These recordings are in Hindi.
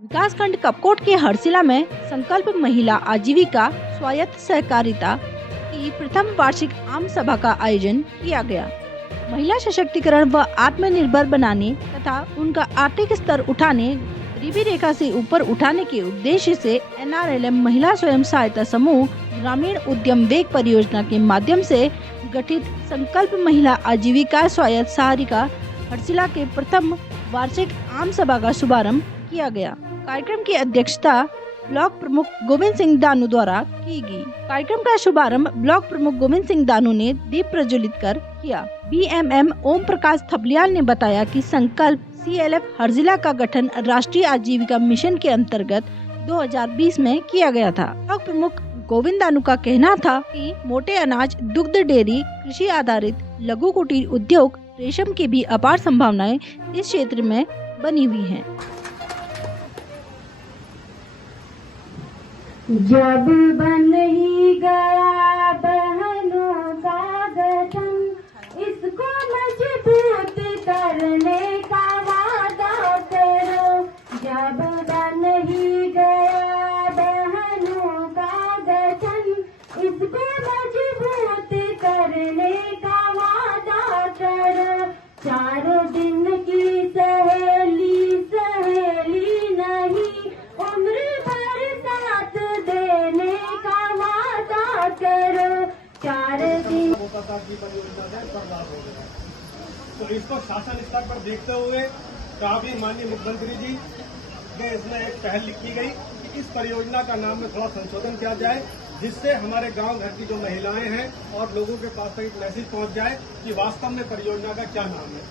विकासखंड कपकोट के हरसिला में संकल्प महिला आजीविका स्वायत्त सहकारिता की प्रथम वार्षिक आम सभा का आयोजन किया गया। महिला सशक्तिकरण व आत्मनिर्भर बनाने तथा उनका आर्थिक स्तर उठाने, गरीबी रेखा से ऊपर उठाने के उद्देश्य से NRLM महिला स्वयं सहायता समूह ग्रामीण उद्यम वेग परियोजना के माध्यम से गठित संकल्प महिला आजीविका स्वायत्त सहकारिता हरसिला के प्रथम वार्षिक आम सभा का शुभारंभ किया गया। कार्यक्रम की अध्यक्षता ब्लॉक प्रमुख गोविंद सिंह दानू द्वारा की गई। कार्यक्रम का शुभारंभ ब्लॉक प्रमुख गोविंद सिंह दानू ने दीप प्रज्वलित कर किया। BMM ओम प्रकाश थपलियाल ने बताया कि संकल्प CLF हरसिला का गठन राष्ट्रीय आजीविका मिशन के अंतर्गत 2020 में किया गया था। ब्लॉक प्रमुख गोविंद दानू का कहना था कि मोटे अनाज, दुग्ध डेयरी, कृषि आधारित लघु कुटीर उद्योग, रेशम की भी अपार संभावनाएं इस क्षेत्र में बनी हुई हैं। जब बन ही गया बहनों का गठन, इसको मजबूत करने का वादा करो। जब बन ही गया बहनों का गठन, इसको मजबूत करने का वादा करो। 4 दिन की सहेली सहेली नहीं, उम्र भर साथ देने का वादा करो। 4 दिन की परियोजना से बर्बाद हो गया। तो इसको शासन स्तर पर देखते हुए काफी माननीय मुख्यमंत्री जी ने इसमें एक पहल लिखी गई कि इस परियोजना का नाम में थोड़ा संशोधन किया जाए, जिससे हमारे गांव घर की जो महिलाएं हैं और लोगों के पास तक एक मैसेज पहुंच जाए कि वास्तव में परियोजना का क्या नाम है।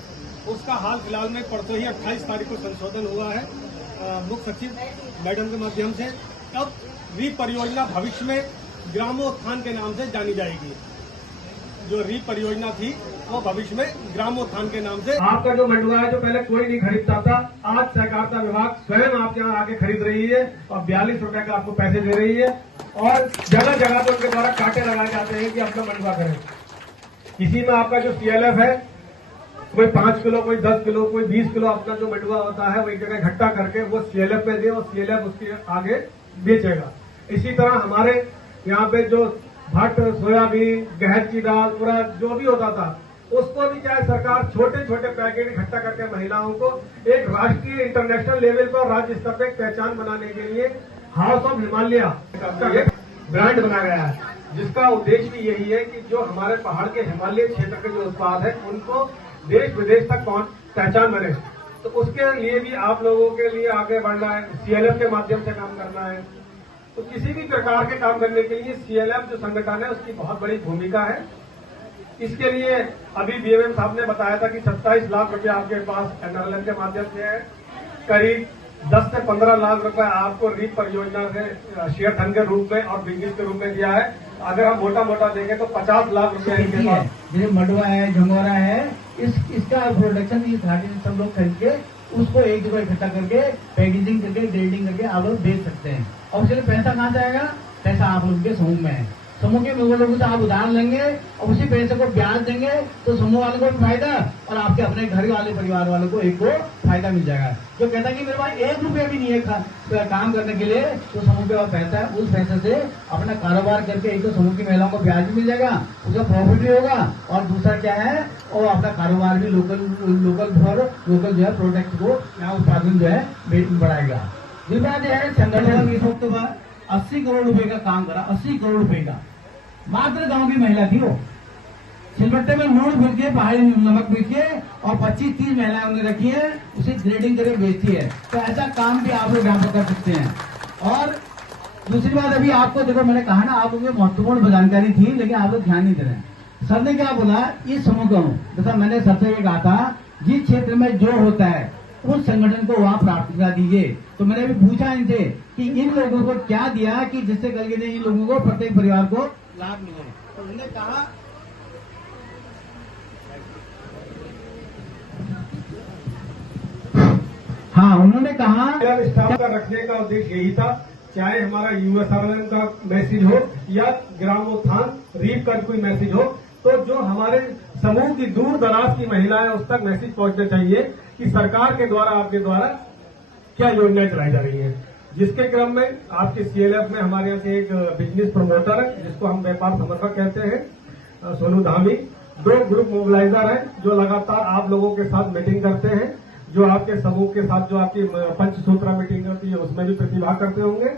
उसका हाल फिलहाल में परसों ही 28 तारीख को संशोधन हुआ है मुख्य सचिव मैडम के माध्यम से। अब री परियोजना भविष्य में ग्रामोत्थान के नाम से जानी जाएगी। जो री परियोजना थी वो भविष्य में ग्रामोत्थान के नाम से। आपका जो मंडुआ है जो पहले कोई नहीं खरीदता था, आज सहकारिता विभाग स्वयं आपके यहाँ आके खरीद रही है और 42 रुपए का आपको पैसे दे रही है और जगह जगह पर उनके द्वारा कांटे लगाए जाते हैं कि अपना मंडुआ करें। इसी में आपका जो CLF है, कोई 5 किलो, कोई 10 किलो, कोई 20 किलो अपना जो मंडुआ होता है वो एक जगह इकट्ठा करके वो CLF में दे और CLF उसके आगे बेचेगा। इसी तरह हमारे यहाँ पे जो भट्ट, सोयाबीन, गेहूं की दाल, पूरा जो भी होता था, उसको भी चाहे सरकार छोटे छोटे पैकेट इकट्ठा करके महिलाओं को एक राष्ट्रीय इंटरनेशनल लेवल पर राज्य स्तर पर पहचान बनाने के लिए हाउस ऑफ हिमालय का एक ब्रांड बनाया गया है, जिसका उद्देश्य भी यही है कि जो हमारे पहाड़ के हिमालय क्षेत्र के जो उत्पाद है उनको देश विदेश तक पहचान बने। तो उसके लिए भी आप लोगों के लिए आगे बढ़ना है, CLF के माध्यम से काम करना है। तो किसी भी प्रकार के काम करने के लिए CLF जो संगठन है उसकी बहुत बड़ी भूमिका है। इसके लिए अभी BMM साहब ने बताया था कि 27 लाख रुपए आपके पास NRLM के माध्यम से है। करीब 10 से 15 लाख रुपए आपको रीप परियोजना से शेयर धन के रूप में और बिजनेस के रूप में दिया है। अगर हम मोटा मोटा देंगे तो 50 लाख रुपए इनके पास। जैसे मंडुआ है, झंगोरा है, इसका प्रोडक्शन इस घाटी से सब लोग खरीद के उसको एक जगह इकट्ठा करके पैकेजिंग करके ग्रेडिंग करके आप लोग बेच सकते हैं। और उसके लिए पैसा कहाँ से आएगा? पैसा आप लोगों के समूह में है। समूह के लोगों से आप उधार लेंगे और उसी पैसे को ब्याज देंगे तो समूह वाले को भी फायदा और आपके अपने घर वाले परिवार वालों को एक को फायदा मिल जाएगा। जो कहता है कि मेरे पास 1 रुपया भी नहीं है काम करने के लिए, तो समूह के पास पैसा है, उस पैसे से अपना कारोबार करके एक तो समूह की महिलाओं को ब्याज भी मिल जाएगा, उसका प्रॉफिट भी होगा और दूसरा क्या है, और अपना कारोबार भी लोकल जो है प्रोडक्ट को यहाँ उत्पादन जो है बढ़ाएगा। जिस बात है संगठन इस वक्त 80 करोड़ रुपए का काम करा, 80 करोड़ रुपए का। मात्र गांव की महिला थी वो, सिलबट्टे में नोट भर के, पहाड़ी नमक भर के और 25-30 महिलाएं उन्हें रखी है, उसे ग्रेडिंग करके बेचती है। तो ऐसा काम भी आप लोग यहाँ पर कर सकते हैं। और दूसरी बात, अभी आपको देखो मैंने कहा ना, आप लोगों को महत्वपूर्ण जानकारी थी लेकिन आप लोग ध्यान नहीं दे रहे हैं। सर ने क्या बोला, इस समूह को जैसा मैंने सबसे ये कहा था, जिस क्षेत्र में जो होता है उस संगठन को वहाँ प्राथमिकता दीजिए। तो मैंने भी पूछा इनसे कि इन लोगों को क्या दिया कि जिससे कल के दिन इन लोगों को प्रत्येक परिवार को लाभ मिले। तो उन्होंने कहा उन्होंने कहा स्टाफ का रखने का उद्देश्य यही था, चाहे हमारा USRLM का मैसेज हो या ग्रामोत्थान रीप का कोई मैसेज हो, तो जो हमारे समूह की दूर दराज की महिलाएं उस तक मैसेज पहुंचना चाहिए कि सरकार के द्वारा, आपके द्वारा क्या योजनाएं चलाई जा रही हैं। जिसके क्रम में आपके CLF में हमारे यहाँ से एक बिजनेस प्रमोटर है, जिसको हम व्यापार समन्वयक कहते हैं, सोनू धामी, 2 ग्रुप मोबिलाइजर हैं जो लगातार आप लोगों के साथ मीटिंग करते हैं, जो आपके समूह के साथ जो आपकी पंचसूत्रा मीटिंग होती है उसमें भी प्रतिभाग करते होंगे।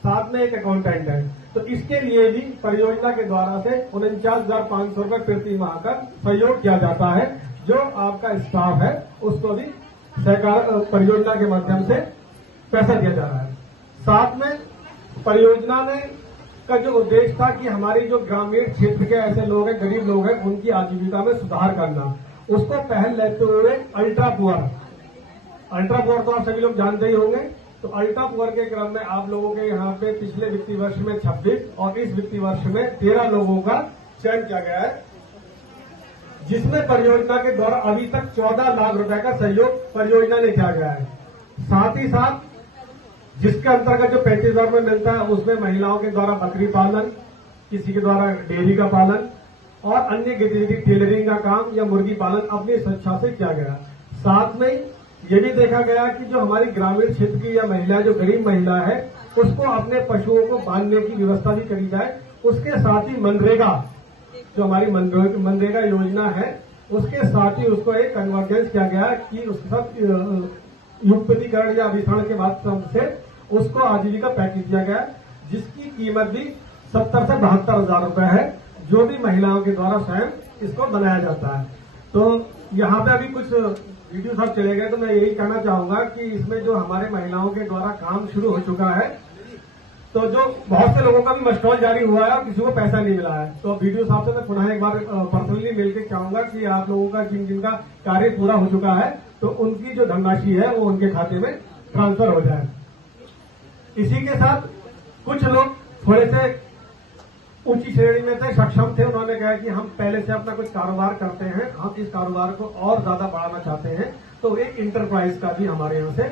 साथ में एक अकाउंटेंट है। तो इसके लिए भी परियोजना के द्वारा से 49,500 रुपये प्रति माह का सहयोग किया जाता है। जो आपका स्टाफ है उसको भी सहकार परियोजना के माध्यम से पैसा दिया जा रहा है। साथ में परियोजना में का जो उद्देश्य था कि हमारी जो ग्रामीण क्षेत्र के ऐसे लोग हैं, गरीब लोग हैं, उनकी आजीविका में सुधार करना, उसको पहल लेते हुए अल्ट्रा पुअर तो आप सभी लोग जानते ही होंगे। तो अल्ट्रा पुअर के क्रम में आप लोगों के यहाँ पे पिछले वित्तीय वर्ष में 26 और इस वित्तीय वर्ष में 13 लोगों का चयन किया गया है, जिसमें परियोजना के द्वारा अभी तक 14 लाख रुपए का सहयोग परियोजना ने किया गया है। साथ ही साथ जिसके अंतर्गत जो 35,000 रुपये मिलता है उसमें महिलाओं के द्वारा बकरी पालन, किसी के द्वारा डेयरी का पालन और अन्य गतिविधि टेलरिंग का काम या मुर्गी पालन अपनी स्वेच्छा से किया गया। साथ में ये भी देखा गया कि जो हमारी ग्रामीण क्षेत्र की या महिला जो गरीब महिला है उसको अपने पशुओं को बांधने की व्यवस्था भी करी जाए। उसके साथ ही मनरेगा, जो हमारी मनरेगा योजना है, उसके साथ ही उसको एक कन्वर्जेंस किया गया कि उसके साथ युक्तिकरण या अभिसरण के माध्यम से उसको आजीविका पैकेज दिया गया, जिसकी कीमत भी 70 से 72,000 रुपए है, जो भी महिलाओं के द्वारा स्वयं इसको बनाया जाता है। तो यहाँ पे अभी कुछ वीडियो सब चले गए, तो मैं यही कहना चाहूंगा कि इसमें जो हमारे महिलाओं के द्वारा काम शुरू हो चुका है, तो जो बहुत से लोगों का भी मस्टॉल जारी हुआ है और किसी को पैसा नहीं मिला है। तो वीडियो साहब से मैं पुनः एक बार पर्सनली मिलकर चाहूंगा कि आप लोगों का जिनका कार्य पूरा हो चुका है तो उनकी जो धनराशि है वो उनके खाते में ट्रांसफर हो जाए। इसी के साथ कुछ लोग थोड़े से ऊंची श्रेणी में थे, सक्षम थे, उन्होंने कहा कि हम पहले से अपना कुछ कारोबार करते हैं, हम इस कारोबार को और ज्यादा बढ़ाना चाहते हैं। तो एक इंटरप्राइज का भी हमारे यहाँ से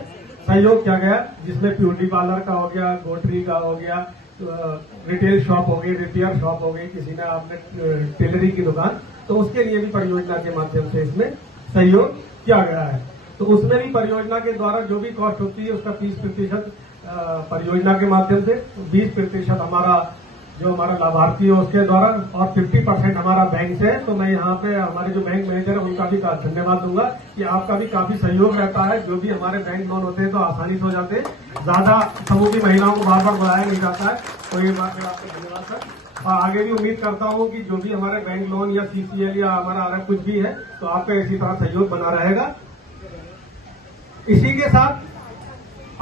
सहयोग किया गया, जिसमें ब्यूटी पार्लर का हो गया, गोटरी का हो गया, रिटेल शॉप हो गई, रिपेयर शॉप हो गई, किसी ने आपने टेलरिंग की दुकान, तो उसके लिए भी परियोजना के माध्यम से इसमें सहयोग किया गया है। तो उसमें भी परियोजना के द्वारा जो भी कॉस्ट होती है उसका 30% परियोजना के माध्यम से, 20% हमारा जो हमारा लाभार्थी है उसके द्वारा और 50% हमारा बैंक से है। तो मैं यहाँ पे हमारे जो बैंक मैनेजर है उनका भी धन्यवाद दूंगा कि आपका भी काफी सहयोग रहता है। जो भी हमारे बैंक लोन होते हैं तो आसानी से हो जाते हैं, ज्यादा समूह की महिलाओं को बार बार बुलाया नहीं जाता है। तो ये बात मेरा आपको धन्यवाद सर। और आगे भी उम्मीद करता हूँ कि जो भी हमारे बैंक लोन या CCL या हमारा अलग कुछ भी है तो आपका इसी तरह सहयोग बना रहेगा। इसी के साथ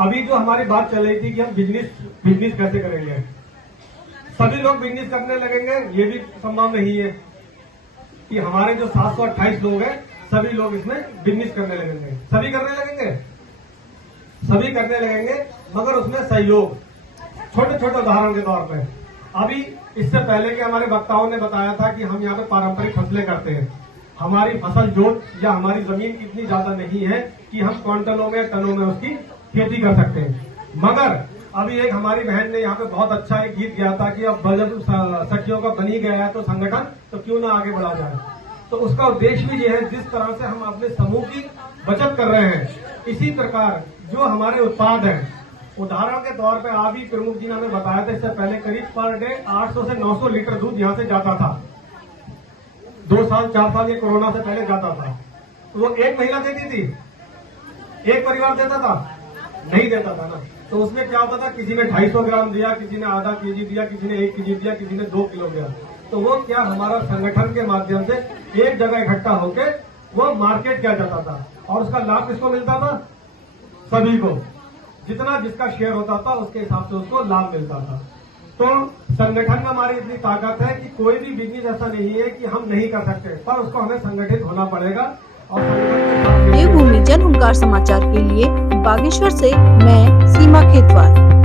अभी जो हमारी बात चल रही थी कि हम बिजनेस कैसे करेंगे, सभी लोग बिजनेस करने लगेंगे, ये भी संभव नहीं है कि हमारे जो 728 लोग हैं सभी लोग इसमें बिजनेस करने लगेंगे। सभी करने लगेंगे मगर उसमें सहयोग छोटे छोटे उदाहरण के तौर पे। अभी इससे पहले के हमारे वक्ताओं ने बताया था कि हम यहाँ पे पारंपरिक फसलें करते हैं, हमारी फसल जोत या हमारी जमीन इतनी ज्यादा नहीं है कि हम क्विंटलों में टनों में उसकी खेती कर सकते हैं। मगर अभी एक हमारी बहन ने यहाँ पे बहुत अच्छा एक गीत गाया था कि अब जब सखियों का बनी गया है तो संगठन, तो क्यों ना आगे बढ़ा जाए। तो उसका उद्देश्य भी ये है, जिस तरह से हम अपने समूह की बचत कर रहे हैं, इसी प्रकार जो हमारे उत्पाद हैं, उदाहरण के तौर पे आप ही प्रमुख जी ने हमें बताया था, इससे पहले करीब पर डे 800 से 900 लीटर दूध यहाँ से जाता था। 2 साल 4 साल ये कोरोना से पहले जाता था। तो वो एक महिला देती थी, एक परिवार देता था, नहीं देता था ना। तो उसमें क्या होता था, किसी ने 250 ग्राम दिया, किसी ने आधा केजी दिया, किसी ने 1 केजी दिया, किसी ने 2 किलो दिया। तो वो क्या हमारा संगठन के माध्यम से एक जगह इकट्ठा होके वो मार्केट किया जाता था और उसका लाभ किसको मिलता था, सभी को। जितना जिसका शेयर होता था उसके हिसाब से उसको लाभ मिलता था। तो संगठन में हमारी इतनी ताकत है कि कोई भी बिजनेस ऐसा नहीं है कि हम नहीं कर सकते, पर उसको हमें संगठित होना पड़ेगा। और देवभूमि जन हुंकार समाचार के लिए बागेश्वर से मैं सीमा खेतवाल।